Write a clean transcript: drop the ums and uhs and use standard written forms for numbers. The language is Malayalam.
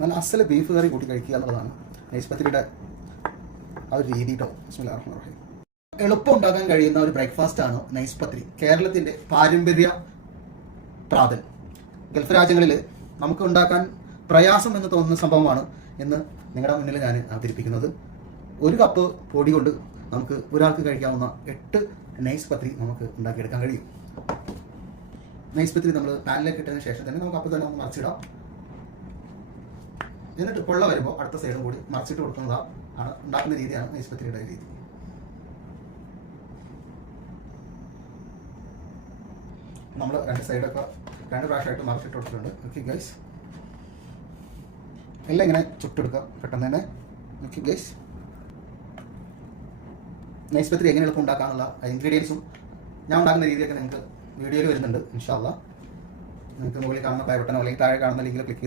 നല്ല അസല ബീഫ് കറി കൂട്ടി കഴിക്കുക എന്നുള്ളതാണ് നൈസ് പത്തിരിയുടെ ആ ഒരു രീതി കേട്ടോ. ബിസ്മില്ലാഹിർ റഹ്മാനിർ റഹീം. എളുപ്പം ഉണ്ടാക്കാൻ കഴിയുന്ന ഒരു ബ്രേക്ക്ഫാസ്റ്റ് ആണ് നൈസ് പത്തിരി. കേരളത്തിൻ്റെ പാരമ്പര്യ പ്രാതൽ. ഗൾഫ് രാജ്യങ്ങളിൽ നമുക്ക് ഉണ്ടാക്കാൻ പ്രയാസം എന്ന് തോന്നുന്ന സംഭവമാണ് എന്ന് നിങ്ങളുടെ മുന്നിൽ ഞാൻ അവതരിപ്പിക്കുന്നത്. 1 കപ്പ് പൊടി കൊണ്ട് നമുക്ക് ഒരാൾക്ക് കഴിക്കാവുന്ന 8 നൈസ് പത്തിരി നമുക്ക് ഉണ്ടാക്കിയെടുക്കാൻ കഴിയും. നൈസ് പത്തിരി നമ്മൾ പാനിലേക്ക് ഇട്ടതിന് ശേഷം തന്നെ നമുക്ക് അപ്പോൾ തന്നെ ഒന്ന് മറിച്ചിടാം. എന്നിട്ട് പൊള്ള വരുമ്പോൾ അടുത്ത സൈഡും കൂടി മറിച്ചിട്ട് കൊടുക്കുന്നതാണ് ഉണ്ടാക്കുന്ന രീതിയാണ് നൈസ് പത്തിരിയുടെ രീതി. നമ്മൾ 2 സൈഡൊക്കെ 2 പ്രാവശ്യമായിട്ട് മറിച്ചിട്ട് കൊടുത്തിട്ടുണ്ട്. ഓക്കെ ഗൈസ്, എല്ലാം ഇങ്ങനെ ചുട്ടെടുക്കാം പെട്ടെന്ന് തന്നെ. ഓക്കെ ഗൈസ്, നൈസ് പത്തിരി എങ്ങനെ എളുപ്പം ഉണ്ടാക്കാനുള്ള ഇൻഗ്രീഡിയൻസും ഞാൻ ഉണ്ടാക്കുന്ന രീതിയൊക്കെ നിങ്ങൾക്ക് വീഡിയോയിൽ വരുന്നുണ്ട് ഇൻഷാ അല്ലാഹ്. നിങ്ങൾക്ക് മുകളിൽ കാണുന്ന ബൈ ബട്ടനോ അല്ലെങ്കിൽ താഴെ കാണുന്ന ലിങ്കിൽ ക്ലിക്ക് ചെയ്ത്